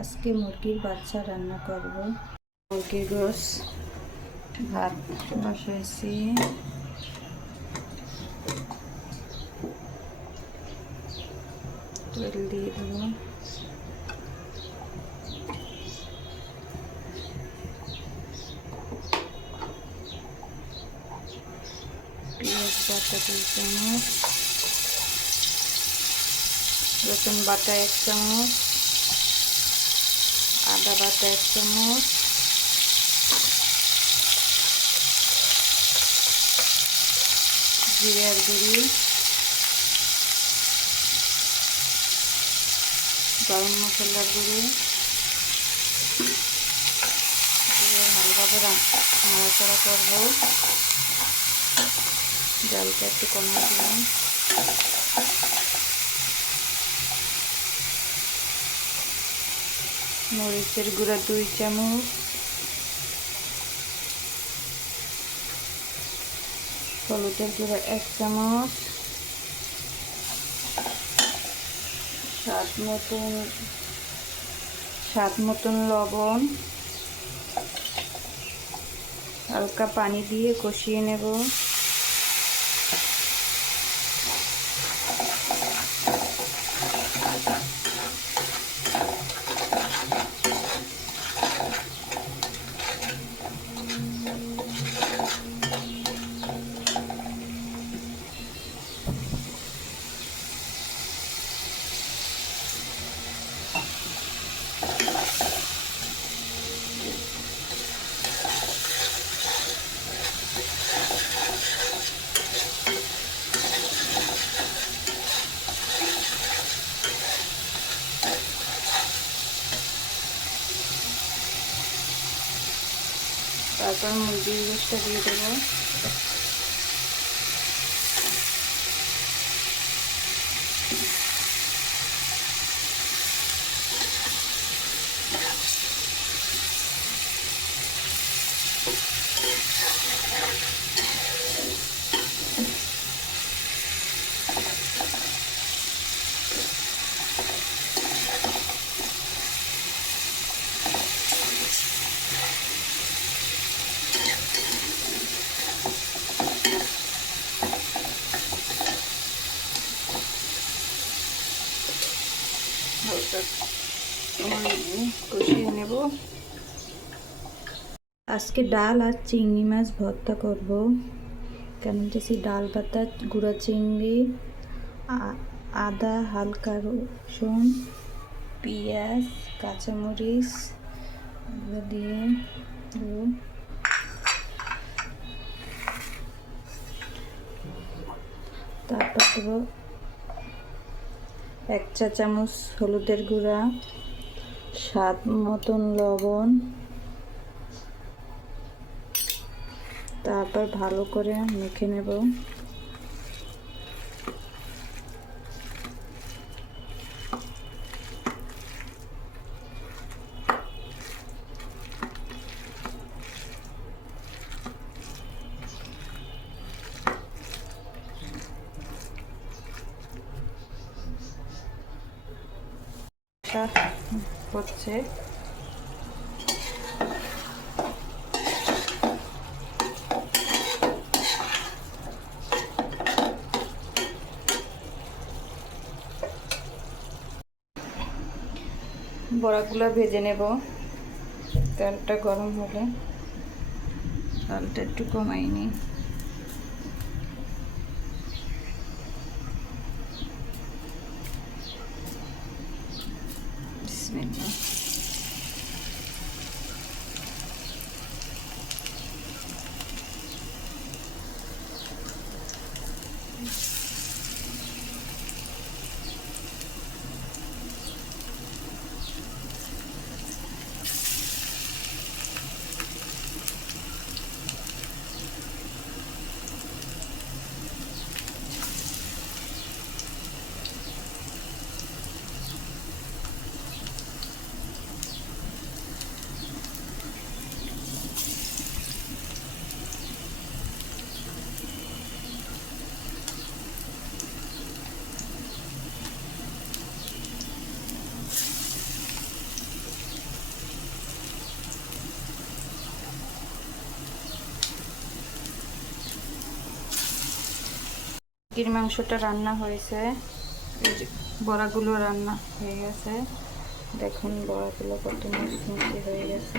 আজকে মুরগির বাচ্চা রান্না করব। মুরগির গোশ ভাত বসাইছি। তেল দিয়ে দেবো। পেঁয়াজ বাটা 2 চামচ, রসুন বাটা 1 চামচ, আদা বাটা 1 চামচ, জিরার গুঁড়ি, গরম মশলার গুঁড়ি দিয়ে ভালোভাবে নাড়াচাড়া করবো। জালটা একটু কমিয়ে দিলাম। মরিচের গুঁড়া 2 চামচ, হলুদের গুঁড়া 1 চামচ, স্বাদ মতন লবণ, হালকা পানি দিয়ে কষিয়ে নেব। তারপর মুরগির গোশটা দিয়ে দেবো। কষিয়ে নেব। আজকে ডাল আর চিংড়ি মাছ ভর্তা করব। কেন দিয়েছি ডাল পাতা, গুঁড়া চিংড়ি, আদা, হালকা রসুন, পেঁয়াজ, কাঁচামরিচ দিয়ে দেবো। তারপর দেবো 1 চা চামচ হলুদের গুঁড়া, স্বাদ মতন লবণ। তারপর ভালো করে মেখে নেব। হচ্ছে বড়াগুলো ভেজে নেব। তেলটা গরম হলে তেলটা একটু কমাই নিই। বিসমিল্লাহ। মুরগির মাংসটা রান্না হয়েছে, এই যে বড়াগুলো রান্না হয়ে গেছে। দেখুন বড়াগুলো কত মুচমুচে হয়ে গেছে।